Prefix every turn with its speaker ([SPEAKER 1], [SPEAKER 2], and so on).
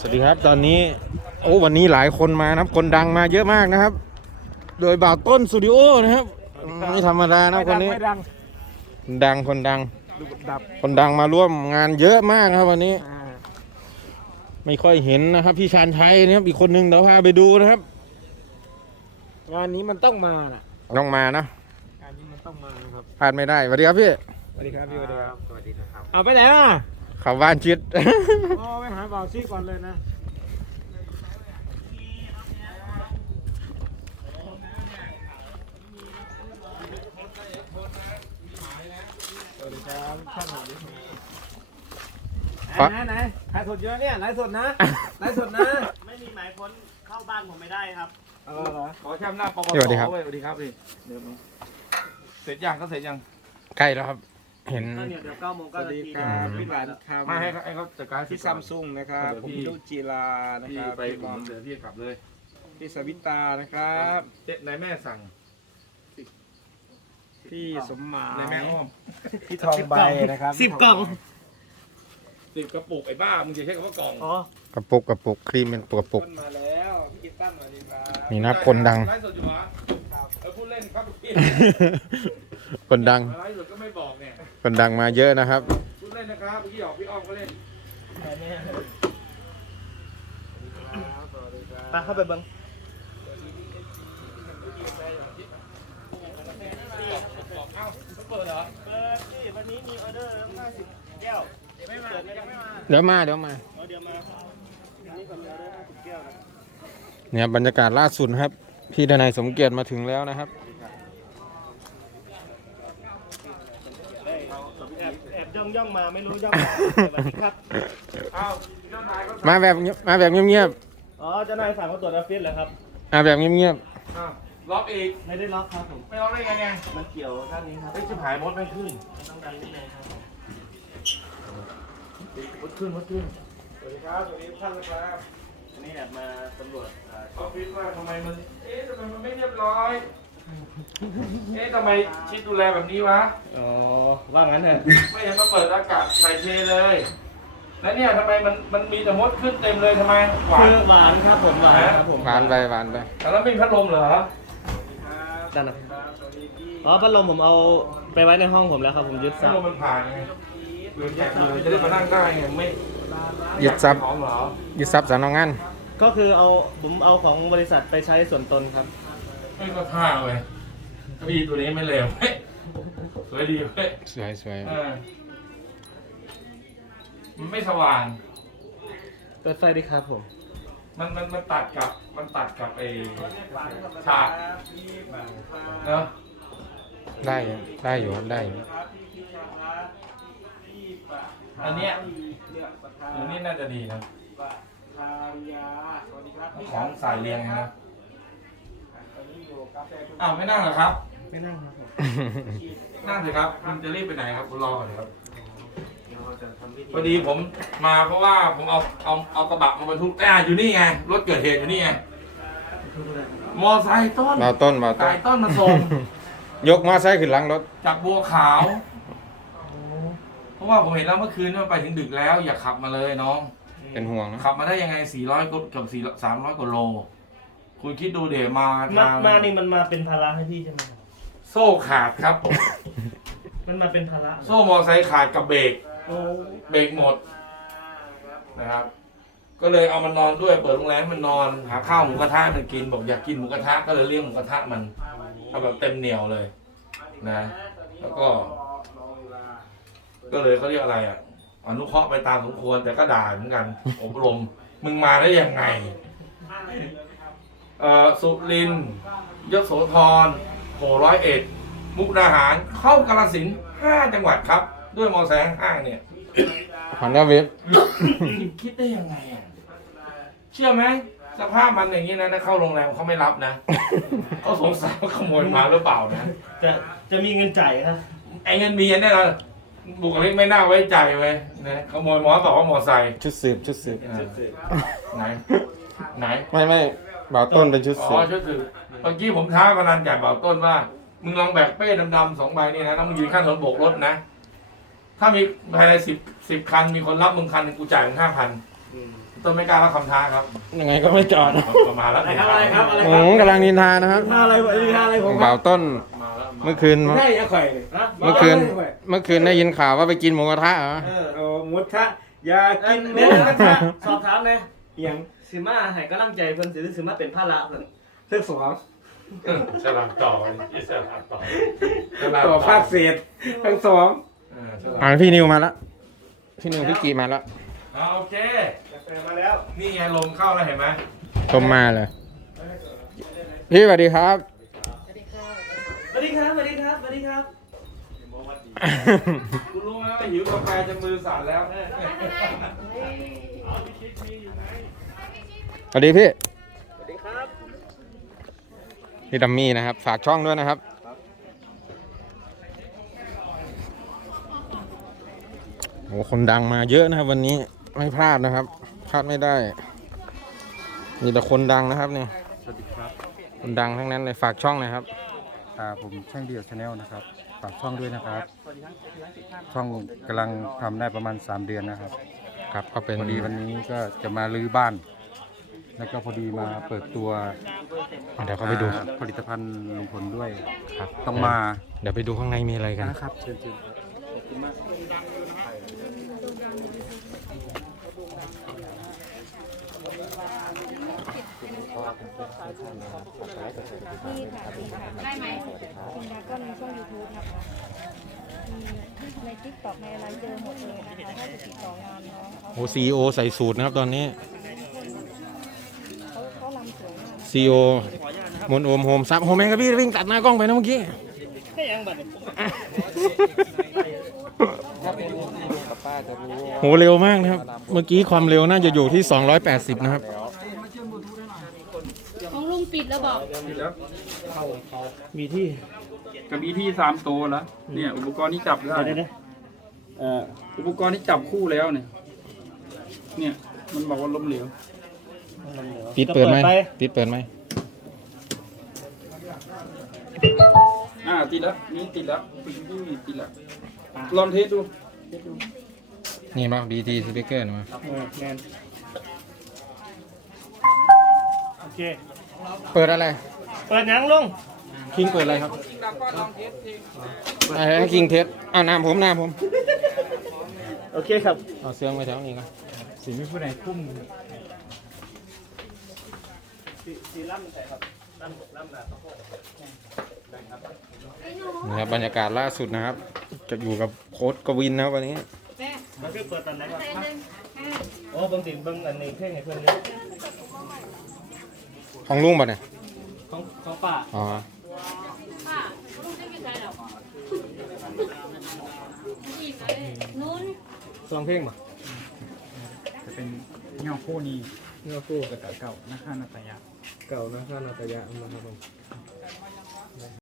[SPEAKER 1] สวัสดีครับตอนนี้วันนี้หลายคนมานะครับคนดังมาเยอะมากนะครับโดยบ่าวต้นสตูดิโอนะครับไม่ธรรมดานะคนนี้คนดังมาร่วมงานเยอะมากครับวันนี้ไม่ค่อยเห็นนะครับพี่ชาญชัยนะครับอีกคนนึงเดี๋ยวพาไปดูนะครับ
[SPEAKER 2] งานนี้มันต้องมาน่ะ
[SPEAKER 1] ต้องมานะ
[SPEAKER 2] งานนี้มันต้องมาครับ
[SPEAKER 1] พลาดไม่ได้สวัสดีครับพี่
[SPEAKER 2] สวัสดีครับพี่สวัสดีครับสวัสดีครับเอาไปไหนล่ะ
[SPEAKER 1] เข้าบ้านชิด
[SPEAKER 2] ไปหาบ่าวซี่ก่อนเลยนะสวัสดีครับท่านไหนถ่ายสดเยอะเนี่ยไลฟ์สดนะไลฟ์สดนะ
[SPEAKER 3] ไม่มีหมายค้นเข้าบ้านผมไม่ได้ครับ
[SPEAKER 2] ขอแชมป์หน้าปกติ
[SPEAKER 1] สวัสดีครับ
[SPEAKER 2] สวัสดีครับพี่เสร็จยังก็เสร็จยัง
[SPEAKER 1] ใกล้แล้วครับเห็น
[SPEAKER 3] เดี๋ยว9 โมง 9 นาที
[SPEAKER 2] พี่หลานครับมาให้เขาจัดการที่ซัมซุงนะครับผมลูกจีรานะครับ
[SPEAKER 4] ไปผมเดี๋ยวพี่กลับเลย
[SPEAKER 2] พี่สวิตานะครับ
[SPEAKER 4] นายแม่สั่ง
[SPEAKER 2] พี่สมหมาย
[SPEAKER 4] นายแม่อ้อม
[SPEAKER 2] พี่ทองใบนะครับ
[SPEAKER 3] 10 กล่อง
[SPEAKER 4] 10 กระปุกไอ้บ้ามึงจะใช้คำว่ากล่อง
[SPEAKER 1] กระปุกครีมเป็นกระปุก
[SPEAKER 2] มาแล้วพี่กิตตั้มมาดีครับ
[SPEAKER 1] นี่นะคนดัง
[SPEAKER 4] ไลฟ์สดอยู่เหรอพูดเล่นครับพี่
[SPEAKER 1] คนดัง
[SPEAKER 4] ไลฟ์สดก็ไม่บอกเนี่ย
[SPEAKER 1] คนดังมาเยอะนะครับ
[SPEAKER 4] พูดเล่นนะครับพี่ออกพี่อ้อมก็เล่น
[SPEAKER 3] มาเข้าไปเบิ้ง
[SPEAKER 4] เปิดเหรอ
[SPEAKER 3] เปิดสิวันนี้มีออเดอร์50 แก้วไม่มา
[SPEAKER 1] เดี๋ยวมา
[SPEAKER 3] วันนี้ผมมีออเดอร์50 แก้วนะ
[SPEAKER 1] เนี่ยบรรยากาศล่าสุดครับพี่ดนัยสมเกียรติมาถึงแล้วนะครับ
[SPEAKER 3] แอบย่องมาไม่รู้ย่องสวัสดีครับ
[SPEAKER 1] มาแบบเงียบ
[SPEAKER 3] อ๋อเจ้านายสั่งมาตรวจออฟฟิศเหรอครับ
[SPEAKER 1] แบบเงียบ
[SPEAKER 4] ล็อกอีก
[SPEAKER 3] ไม่ได้ล็อกครับผม
[SPEAKER 4] ไม่ล็อกได้ไง
[SPEAKER 3] มันเกี่ยวด้านนี้ครับ
[SPEAKER 4] ไอ้ชิบหายมดไม่ขึ้น
[SPEAKER 3] ต้องดันนิดนึงครับ
[SPEAKER 4] มดขึ้น
[SPEAKER 2] สวัสดีครับสวัสดีท่านนะครับ
[SPEAKER 3] นี่แอบมาตำรวจ
[SPEAKER 4] ออฟฟิศว่าทำไมมันไม่เรียบร้อยทำไมชิดดูแลแบบนี้วะ
[SPEAKER 3] อ๋อว่างั้นเถอะ
[SPEAKER 4] ไม่เห็นมาเปิดอากาศใส่เทเลยแล้วเนี่ยทำไมมันมีแต่มดขึ้นเต็มเลยทำไม
[SPEAKER 3] คือหวานครับผมหวานครับผม
[SPEAKER 1] หวานไป
[SPEAKER 4] แล้วไม่มีพัดลมเหรอ
[SPEAKER 3] ด้านไหนอ๋อพัดลมผมเอาไปไว้ในห้องผมแล้วครับผมยึดซับ
[SPEAKER 4] พัดลมมันผ่านไงจะได้มานั่งได้ไงไม่
[SPEAKER 1] ยึดซับ
[SPEAKER 4] ของเหรอ
[SPEAKER 1] ยึดซับสำนักงาน
[SPEAKER 3] ก็คือผมเอาของบริษัทไปใช้ส่วนตนครับ
[SPEAKER 4] ไม่ก็ท่าเลยพี่ตัวนี้ไม่เลวสวยดีเว้ย
[SPEAKER 1] สวย
[SPEAKER 4] มันไม่สว่าง
[SPEAKER 3] เปิดไฟดีครับผม
[SPEAKER 4] มันตัดกับไอ้ฉากเนาะ
[SPEAKER 1] ได้อยู่
[SPEAKER 4] อันเนี้ยอันนี้น่าจะดีนะของใส่เรียงนะอ้าวไม่นั่งเหรอครับ
[SPEAKER 3] ไม่นั่งครับ
[SPEAKER 4] นั่งสิครับคุณจะรีบไปไหนครับคุณรอก่อนครับพอดีผมมาเพราะว่าผมเอากระบะมาบรรทุกอยู่นี่ไงรถเกิดเหตุอยู่นี่ไงมอไซค์ต้นมาส่ง
[SPEAKER 1] ยกมอไซค์ขึ้นหลังรถ
[SPEAKER 4] จากบัวขาวเพราะว่าผมเห็นแล้วเมื่อคืนมันไปถึงดึกแล้วอย่าขับมาเลยน้อง
[SPEAKER 1] เป็นห่วงนะ
[SPEAKER 4] ขับมาได้ยังไง400กับ300 กว่าโลคุณคิดดูเดี๋ยวมา
[SPEAKER 3] นี่มันมาเป็นภาระให้พี่ใช่ไหม
[SPEAKER 4] โซ่ขาดครับ
[SPEAKER 3] มันมาเป็นภาระ
[SPEAKER 4] โซ่มอไซค์ขาดกับเบรกหมดนะครับก็เลยเอามันนอนด้วยเปิดโรงแรมมันนอนหาข้าวหมูกระทะมันกินบอกอยากกินหมูกระทะก็เลยเลี้ยงหมูกระทะมันเอาแบบเต็มเหนียวเลยนะแล้วก็เลยเขาเรียกอะไรอ่ะอนุเคราะห์ไปตามสมควรแต่ก็ด่าเหมือนกันอบรมมึงมาได้ยังไงสุรินทร์ยโสธร101มุกดาหารเข้ากาฬสินธุ์5 จังหวัดครับด้วยมอเตอร์ไซค์ห้างเนี่ย
[SPEAKER 1] ฮอนด้าเวฟ
[SPEAKER 4] คิดได้ยังไงอ่ะเชื่อไหมสภาพมันอย่างนี้นะถ้าเข้าโรงแรมเขาไม่รับนะเขาสงสัยว่าขโมยมาหรือเปล่านะ
[SPEAKER 3] จะมีเงินจ่ายครับ
[SPEAKER 4] ไอ้เงินมีแน่นอนบุคลิกไม่น่าไว้ใจไว้นะขโมยมอบอกว่ามอไซค์
[SPEAKER 1] ชุดสืบ
[SPEAKER 4] ไหน
[SPEAKER 1] ไม่บ่าวต้นเป็นชุดสืบ
[SPEAKER 4] ชุดสืบเมื่อกี้ผมท้าพนันจ่ายบ่าวต้นว่ามึงลองแบกเป้ดำๆ2 ใบนี่นะต้องยืนข้างถนนโบกรถนะถ้ามีภายใน10 คันมีคนรับมึงคันกูจ่ายมึง5,000 ต้นไม่กล้ารับคำท้าครับ
[SPEAKER 1] ยังไงก็ไม่จอด
[SPEAKER 4] ประมาณแล้ว
[SPEAKER 3] อะไรครับอะไร
[SPEAKER 1] โอ้กำลังนินทานะครับ
[SPEAKER 3] อะไรผม
[SPEAKER 1] บ่าวต้น
[SPEAKER 4] มาแล้ว
[SPEAKER 1] เมื่อคืน
[SPEAKER 2] ได้ยังไงเลย
[SPEAKER 1] เมื่อคืนได้ยินข่าวว่าไปกินหมูกระทะเหรอ
[SPEAKER 2] โอ้มุทะอยากกินหมู
[SPEAKER 3] เดี๋ยว
[SPEAKER 2] กระทะ
[SPEAKER 3] สอบถามเลย
[SPEAKER 2] ยัง
[SPEAKER 3] สิมาให้กำลังใจเพิ่นสิหรือสิมาเป็นภาระเพิ่น
[SPEAKER 2] เรื่องสอง
[SPEAKER 4] ฉลามต่อฉลามต่อ
[SPEAKER 2] ต่อภาคเศษทั้งสอง
[SPEAKER 1] พี่นิวมาแล้วพี่นิวพี่กีมาแล้ว
[SPEAKER 4] โอเค
[SPEAKER 2] กาแฟมาแล้ว
[SPEAKER 4] นี่ไงลมเข้าแล้วเห็นไหม
[SPEAKER 1] ชมมาเลยพี่สวัสดีครับ
[SPEAKER 3] สวัสดีครับสวัสดีครับสวัสดีครับ
[SPEAKER 4] กูรู้ไหมว่าหิวกาแฟจะมือสั่นแล้ว
[SPEAKER 1] สวัสดีพี่
[SPEAKER 3] สวัสดีครับ
[SPEAKER 1] พี่ดัมมี่นะครับ ฝากช่องด้วยนะครับ โอ้คนดังมาเยอะนะครับ วันนี้ไม่พลาดนะครับพลาดไม่ได้ มีแต่คนดังนะครับเนี่ย
[SPEAKER 5] สวัสดีครับ
[SPEAKER 1] คนดังทั้งนั้นเลยฝากช่องหนะครับ
[SPEAKER 5] ผมช่างเดียวชาแนลนะครับฝากช่องด้วยนะครับ ช่องกำลังทำได้ประมาณ3 เดือนนะครับ
[SPEAKER 1] ครับก็เป็น
[SPEAKER 5] พอดีวันนี้ก็จะมาลื้อบ้าน แล้วก็พอดีมาเปิดตัว
[SPEAKER 1] เดี๋ยวเขาไปดู
[SPEAKER 5] ผลิตภัณฑ์ลุงพลด้วย
[SPEAKER 1] ครับ
[SPEAKER 5] ต้องมา
[SPEAKER 1] เดี๋ยวไปดูข้างในมีอะไรกัน
[SPEAKER 5] นะครับเชิญๆ
[SPEAKER 6] ได้ไหมคุณดาก็มีช่อง YouTube นะคะมีใน TikTok ในอะไรเจอหมดเลยนะคะถ้าจะติดต่องานน้องเขา
[SPEAKER 1] โอ้ซีโอใส่สูตรนะครับตอนนี้
[SPEAKER 6] เขาลำสวยมาก
[SPEAKER 1] ซีโอมนโอมโฮมซับโฮมแมนครับพี่วิ่งตัดหน้ากล้องไปนะเมื่อกี้
[SPEAKER 3] แค่ยังบัดนี้
[SPEAKER 1] โหเร็วมากนะครับ เมื่อกี้ความเร็วน่าจะอยู่ที่ 280 นะครับ
[SPEAKER 6] ของลุงปิดแล้วบอก
[SPEAKER 3] มีที่
[SPEAKER 2] กับอีที่3 ตัวแล้วเนี่ยอุปกรณ์ที่จับได้
[SPEAKER 3] เดี๋ยว
[SPEAKER 2] อุปกรณ์ที่จับคู่แล้วเนี่ยมันบอกว่าล้มเหลว
[SPEAKER 1] ปิดเปิดไหมปิดเปิดไหม
[SPEAKER 2] ติดแล้วนี่ติดแล้วปิดที่ติดแล้วลองเทสดู
[SPEAKER 1] นี่มา BT speaker มา
[SPEAKER 2] แมน
[SPEAKER 3] โอเค
[SPEAKER 1] เปิดอะไร
[SPEAKER 3] เปิดยังลุง
[SPEAKER 1] คิงเปิดอะไรครับให้คิงเทสน้ำผม
[SPEAKER 3] โอเคครับ
[SPEAKER 1] เอาเสื้อไว้แถวนี้ครับ
[SPEAKER 2] สีไม่ผู้ใดคุ้ม
[SPEAKER 3] สีล่ำใส่ครับล่ำหนาสะโพก
[SPEAKER 1] นี่ครับบรรยากาศล่าสุดนะครับ จะอยู่กับโค้ชกวินนะครับวันนี้
[SPEAKER 3] มันคือเปิดตอนไหนครับโอ้บางสิ่งบางอันนี้เพ่งให้เพื่อนเลย
[SPEAKER 1] ของลุงป่ะเนี่ย
[SPEAKER 3] ของป้า
[SPEAKER 1] อ๋อ
[SPEAKER 6] นู้น
[SPEAKER 3] ซองเพ่งมา
[SPEAKER 5] จะเป็นเงาคู่นี้
[SPEAKER 3] เนื้อคู่
[SPEAKER 5] เก่าหน้าข้านาตายะ
[SPEAKER 3] เก่านะข้านาตยะนะครับผม